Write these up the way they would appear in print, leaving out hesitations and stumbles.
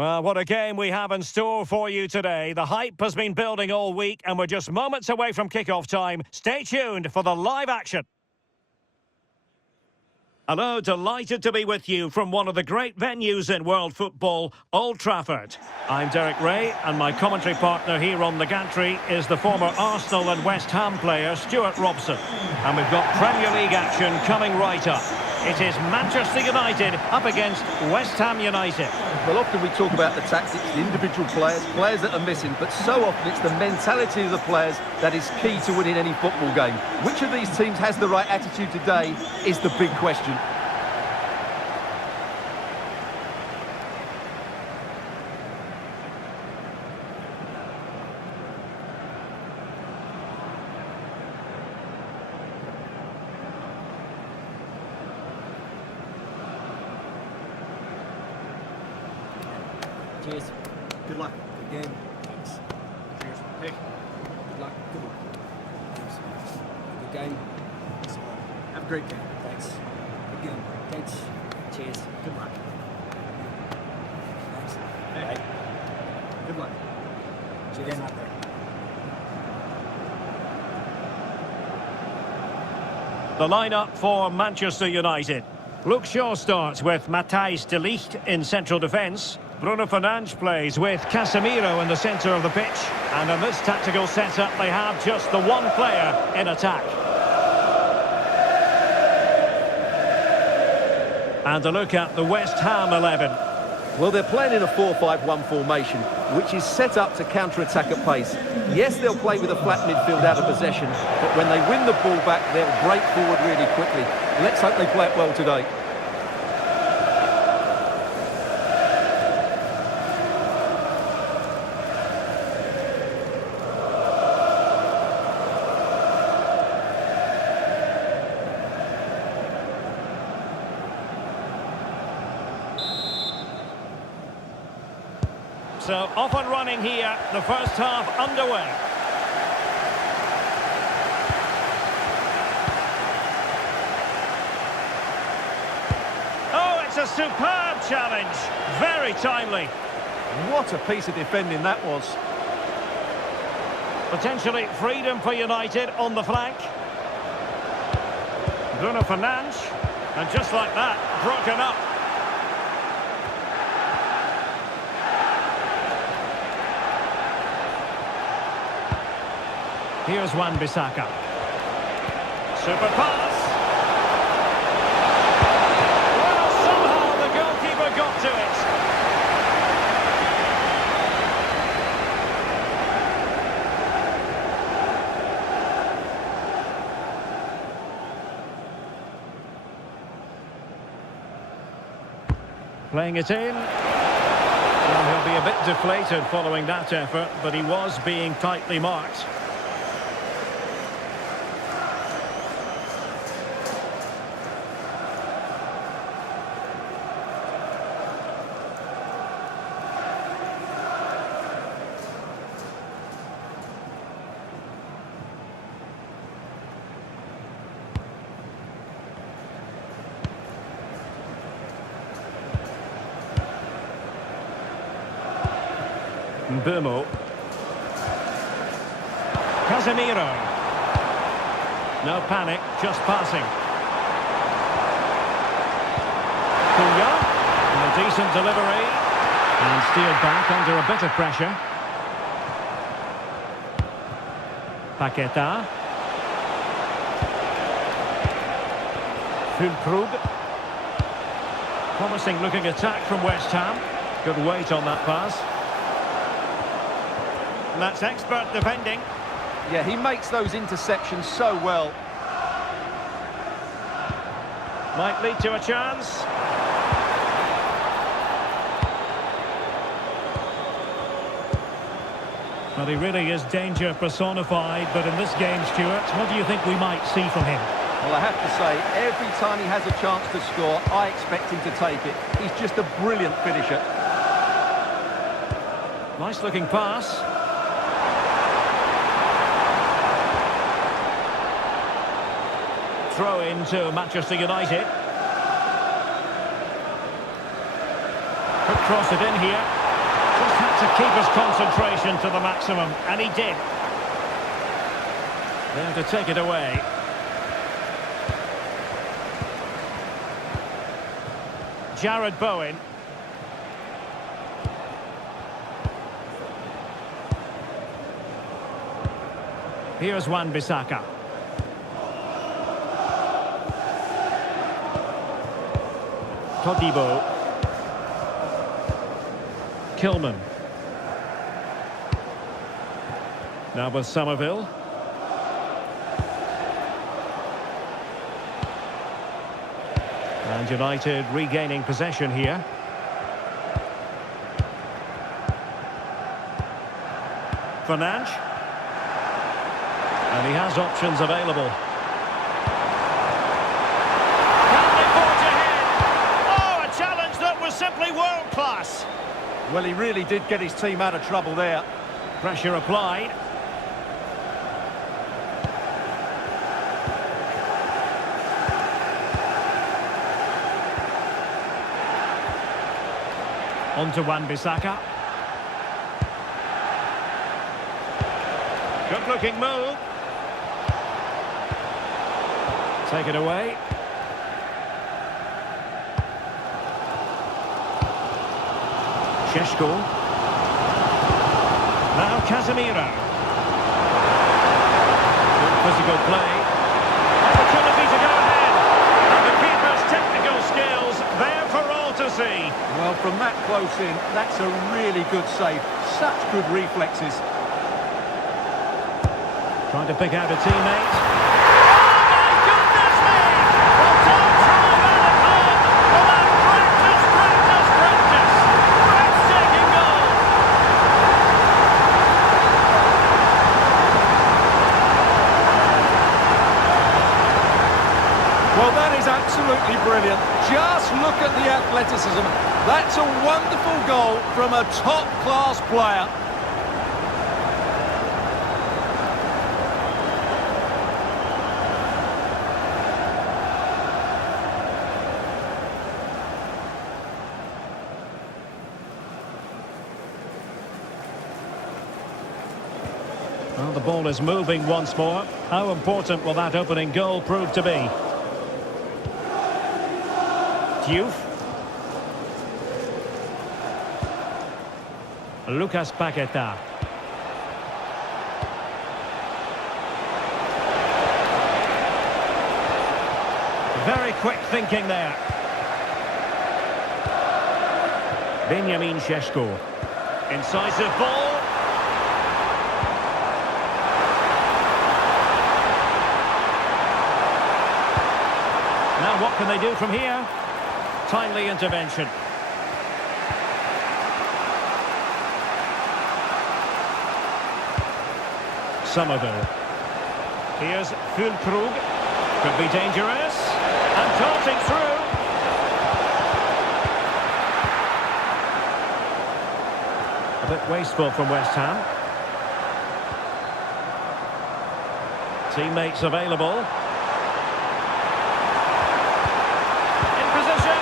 Well, what a game we have in store for you today. The hype has been building all week and we're just moments away from kickoff time. Stay tuned for the live action. Hello, delighted to be with you from one of the great venues in world football, Old Trafford. I'm Derek Ray and my commentary partner here on the gantry is the former Arsenal and West Ham player Stuart Robson. And we've got Premier League action coming right up. It is Manchester United up against West Ham United. Well, often we talk about the tactics, the individual players that are missing, but so often it's the mentality of the players that is key to winning any football game. Which of these teams has the right attitude today is the big question. Cheers. Good luck. Good game. Thanks. Cheers. Hey. Good luck. Good luck. Thanks. Good game. Have a great game. Thanks. Good game. Thanks. Cheers. Good luck. Thanks. Hey. Bye. Good luck. Cheers. Game out there. The lineup for Manchester United. Luke Shaw starts with Matthijs de Ligt in central defence. Bruno Fernandes plays with Casemiro in the centre of the pitch. And in this tactical setup, they have just the one player in attack. And a look at the West Ham 11. Well, they're playing in a 4-5-1 formation, which is set up to counter-attack at pace. Yes, they'll play with a flat midfield out of possession, but when they win the ball back, they'll break forward really quickly. Let's hope they play it well today. So off and running here, the first half underway. Oh, it's a superb challenge. Very timely. What a piece of defending that was. Potentially freedom for United on the flank. Bruno Fernandes. And just like that, broken up. Here's Wan-Bissaka. Super pass. Well, somehow the goalkeeper got to it. Playing it in. Well, he'll be a bit deflated following that effort, but he was being tightly marked. Mbeumo. Casemiro. No panic, just passing. Cunha. And a decent delivery. And steered back under a bit of pressure. Paqueta. Fulkrug. Promising looking attack from West Ham. Good weight on that pass. And that's expert defending. Yeah, he makes those interceptions so well. Might lead to a chance. Well, he really is danger personified, but in this game, Stuart, what do you think we might see from him? Well, I have to say, every time he has a chance to score, I expect him to take it. He's just a brilliant finisher. Nice looking pass. Throw into Manchester United. Could cross it in here. to keep his concentration to the maximum, and he did. There to take it away. Bowen. Here's Wan-Bissaka. Todibo. Kilman. Now with Somerville. And United regaining possession here. Fernandes. And he has options available. Can they forge ahead? Oh, a challenge that was simply world class. Well, he really did get his team out of trouble there. Pressure applied. On to Wan-Bissaka. Good looking move. Take it away. Sesko. Now Casemiro. Good physical play. Opportunity to go ahead. And the keeper's technical skills there for all to see. Well, from that close in, that's a really good save. Such good reflexes. Trying to pick out a teammate. Oh, my goodness me! Well, don't try that at home without practice, practice, practice. Breathtaking goal. Well, that is absolutely brilliant. Just look at the athleticism. That's a wonderful goal from a top-class player. Well, the ball is moving once more. How important will that opening goal prove to be? Diouf. Lucas Paqueta. Very quick thinking there. Benjamin Sesko. Incisive ball. Now what can they do from here? Timely intervention. Somerville. Here's Füllkrug. Could be dangerous. And darting through. A bit wasteful from West Ham. Teammates available. In position.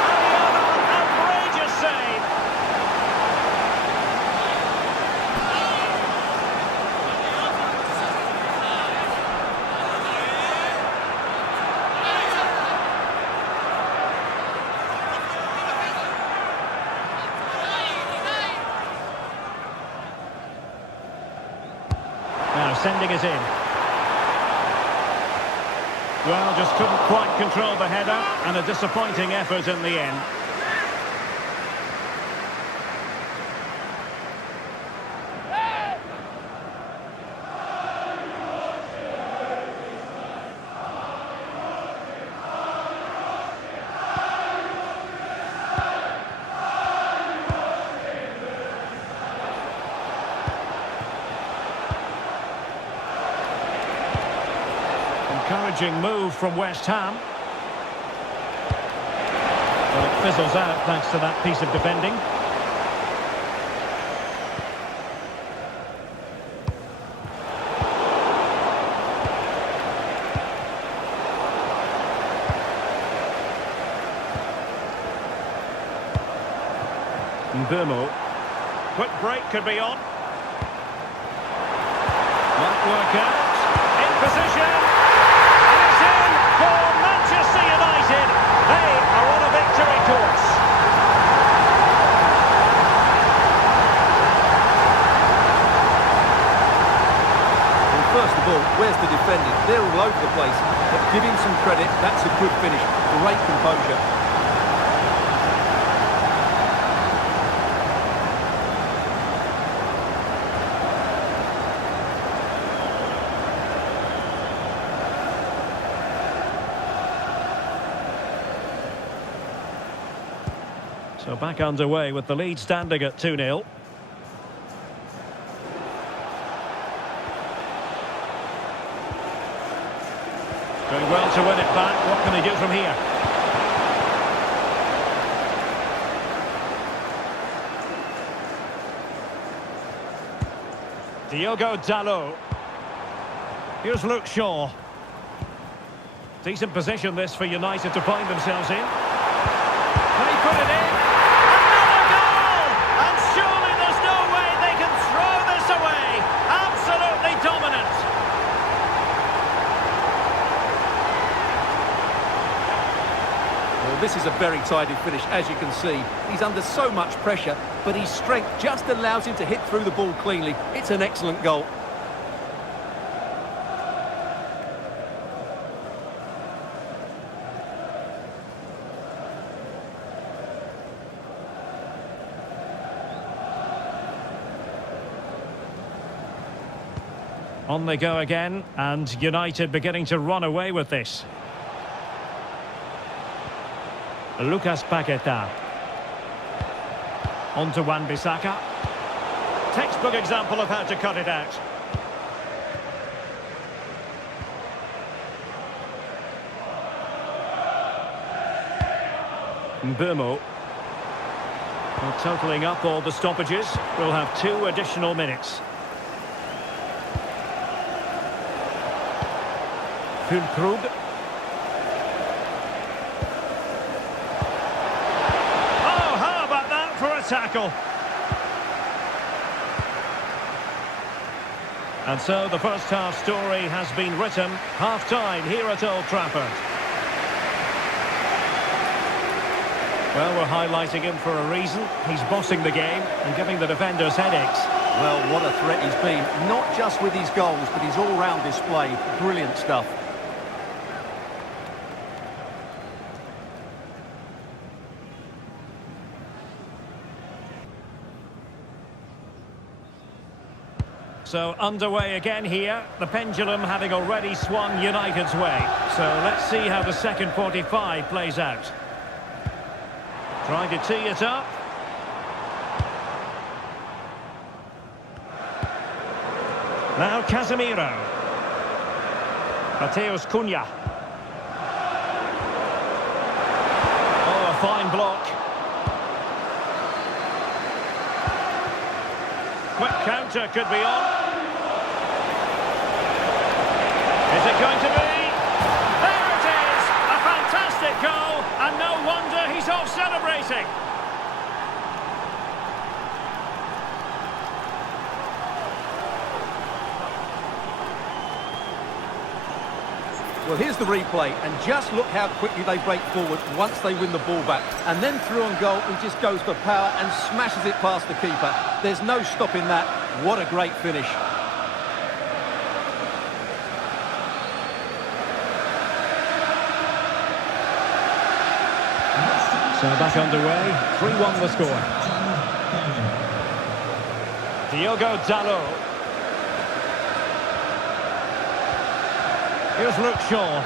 And the other outrageous save. Now sending it in. Well, just couldn't quite control the header, and a disappointing effort in the end. Encouraging move from West Ham. Well, it fizzles out thanks to that piece of defending. Mbeumo. Quick break could be on. Might work out. In position. And it's in for Manchester United. They are on a victory course. Well, first of all, where's the defending? They're all over the place. But give him some credit. That's a good finish. Great composure. So back underway with the lead standing at 2-0. Doing well to win it back. What can he do from here? Diogo Dalot. Here's Luke Shaw. Decent position this for United to find themselves in. Can he put it in? Another goal! And surely there's no way they can throw this away. Absolutely dominant. Well, this is a very tidy finish, as you can see. He's under so much pressure, but his strength just allows him to hit through the ball cleanly. It's an excellent goal. On they go again, and United beginning to run away with this. Lucas Paqueta. On to Wan-Bissaka. Textbook example of how to cut it out. Mbeumo. Well, totalling up all the stoppages, we'll have 2 additional minutes. Fulkrug. Oh, how about that for a tackle? And so the first half story has been written. Half-time here at Old Trafford. Well, we're highlighting him for a reason. He's bossing the game and giving the defenders headaches. Well, what a threat he's been. Not just with his goals, but his all-round display. Brilliant stuff. So underway again here, the pendulum having already swung United's way. So let's see how the second 45 plays out. Trying to tee it up. Now Casemiro. Mateus Cunha. Oh, a fine block. Quick counter could be on. Is it going to be? There it is! A fantastic goal, and no wonder he's off celebrating. Well, here's the replay, and just look how quickly they break forward once they win the ball back. And then through on goal, he just goes for power and smashes it past the keeper. There's no stopping that. What a great finish. So back underway, 3-1 the score. Diogo Dalot. Here's Luke Shaw.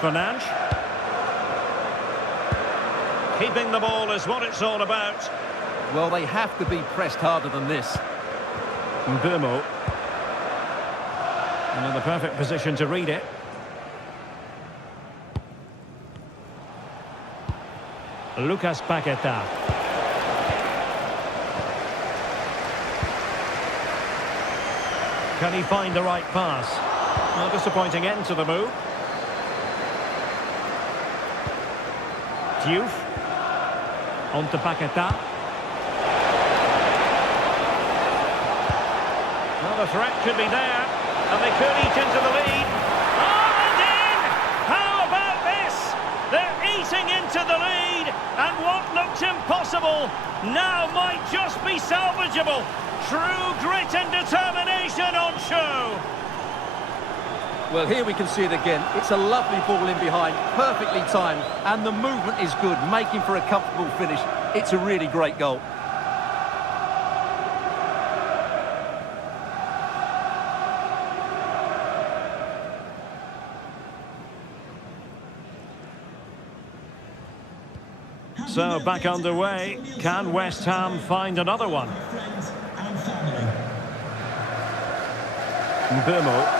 Fernandes. Keeping the ball is what it's all about. Well, they have to be pressed harder than this. Mbeumo. And in the perfect position to read it. Lucas Paqueta. Can he find the right pass? A disappointing end to the move. Diouf. On to Paqueta. Well, the threat could be there, and they could eat into the lead. Oh, and in! How about this? They're eating into the lead, and what looked impossible now might just be salvageable. True grit and determination on show. Well, here we can see it again. It's a lovely ball in behind, perfectly timed, and the movement is good, making for a comfortable finish. It's a really great goal. So, back underway. Can West Ham find another one? Mbeumo.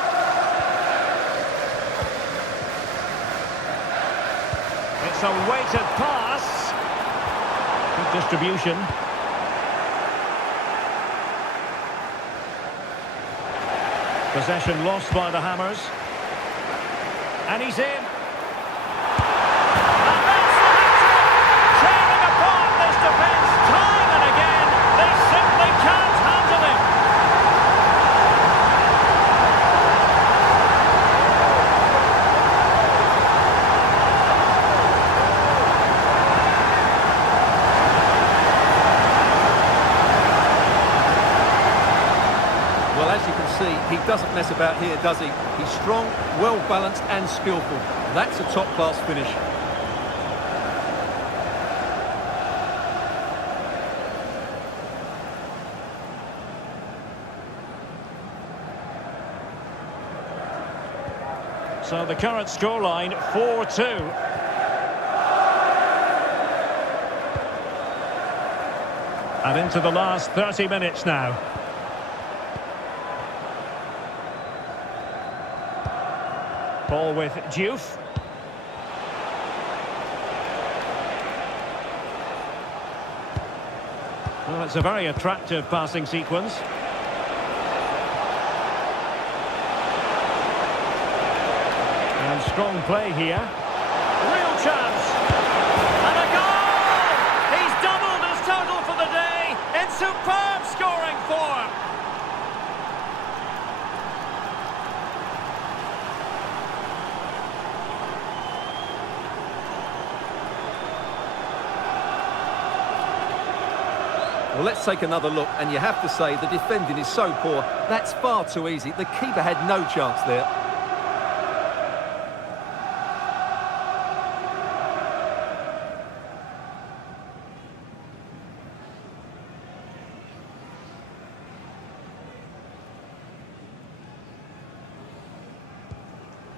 It's a weighted pass. Good distribution. Possession lost by the Hammers. And he's in. Defense time and again, they simply can't handle him. Well, as you can see, he doesn't mess about here, does he? He's strong, well-balanced and skillful. That's a top-class finish. So the current scoreline, 4-2. And into the last 30 minutes now. Ball with Diouf. Well, it's a very attractive passing sequence. And strong play here. Real chance. And a goal! He's doubled his total for the day in superb scoring form. Well, let's take another look, and you have to say the defending is so poor. That's far too easy. The keeper had no chance there.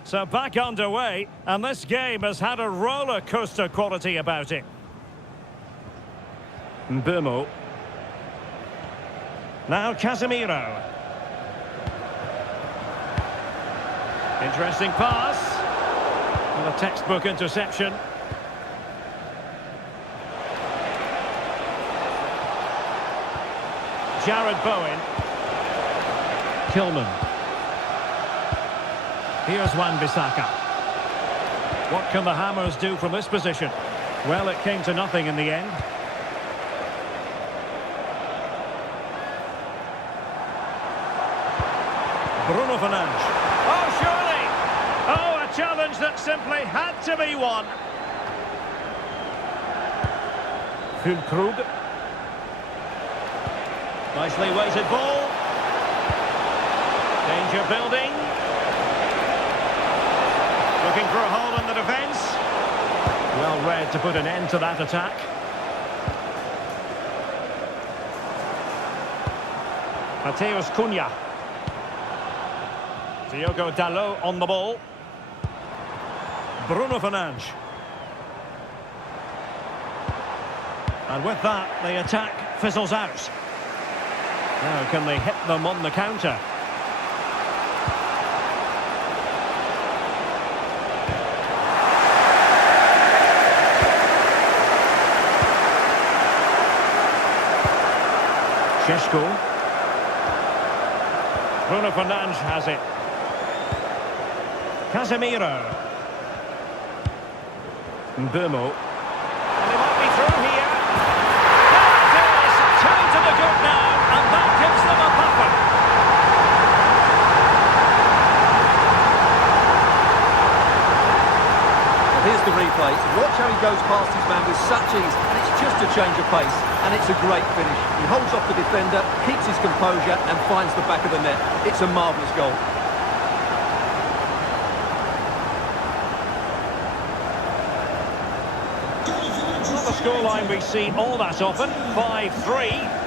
So back underway, and this game has had a roller coaster quality about it. Mbeumo. Now Casemiro. Interesting pass. And a textbook interception. Jared Bowen. Tillman. Here's Wan-Bissaka. What can the Hammers do from this position? Well, it came to nothing in the end. Bruno Fernandes. Oh, surely! Oh, a challenge that simply had to be won. Füllkrug. Nicely weighted ball. Danger building. Looking for a hole in the defence. Well read to put an end to that attack. Cunha. Diogo Dalot on the ball. Bruno Fernandes. And with that, the attack fizzles out. Now, can they hit them on the counter? Sesko. Bruno Fernandes has it. Casemiro. Mbeumo. And they might be through here. goes past his man with such ease, and it's just a change of pace, and it's a great finish. He holds off the defender, keeps his composure, and finds the back of the net. It's a marvellous goal. Not the scoreline we see all that often, 5-3.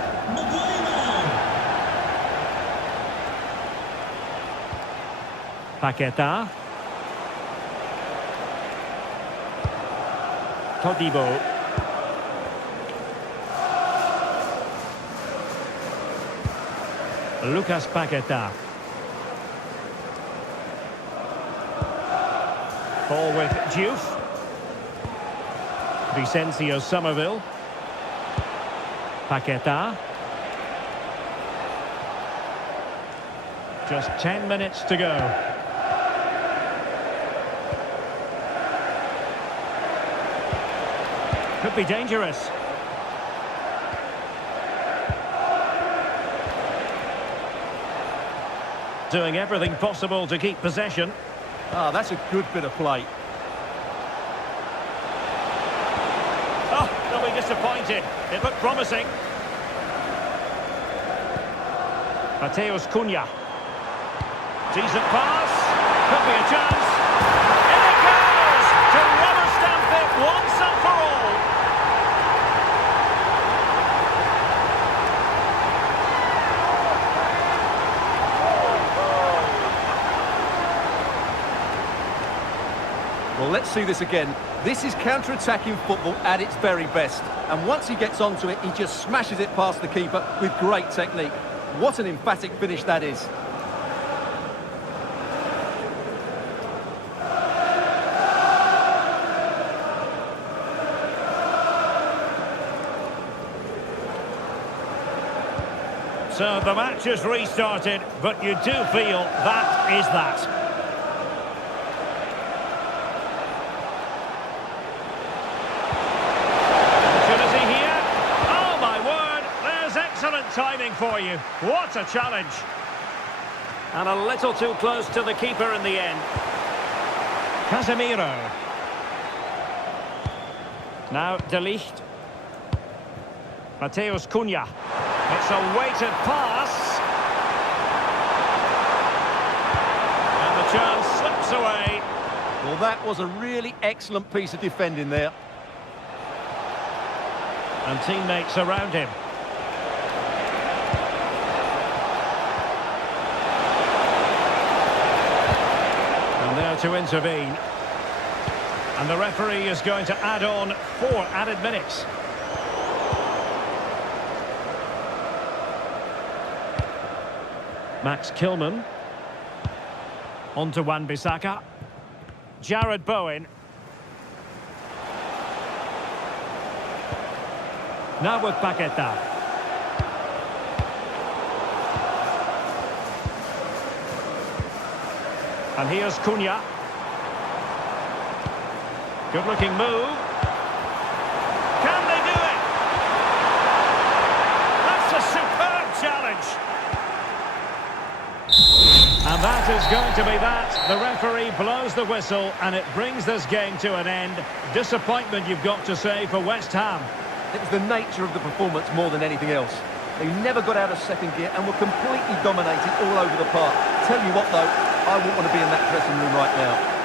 Paqueta. Todibo. Lucas Paqueta. Ball with Diouf. Vicencio Somerville. Paqueta. Just 10 minutes to go. Could be dangerous. Doing everything possible to keep possession. Ah, that's a good bit of play. Oh, they'll be disappointed. It looked promising. Cunha. Decent pass. Could be a chance. In it goes! To rubber stamp it once and for all. Well, let's see this again. This is counter-attacking football at its very best. And once he gets onto it, he just smashes it past the keeper with great technique. What an emphatic finish that is. So the match has restarted, but you do feel that is that. Excellent timing for you. What a challenge. And a little too close to the keeper in the end. Casemiro. Now De Ligt. Cunha. It's a weighted pass. And the chance slips away. Well, that was a really excellent piece of defending there. And teammates around him. To intervene, and the referee is going to add on 4 added minutes. Max Kilman on to Wan-Bissaka. Jared Bowen now with Paqueta. And here's Cunha. Good-looking move. Can they do it? That's a superb challenge. And that is going to be that. The referee blows the whistle and it brings this game to an end. Disappointment, you've got to say, for West Ham. It was the nature of the performance more than anything else. They never got out of second gear and were completely dominated all over the park. Tell you what, though, I wouldn't want to be in that dressing room right now.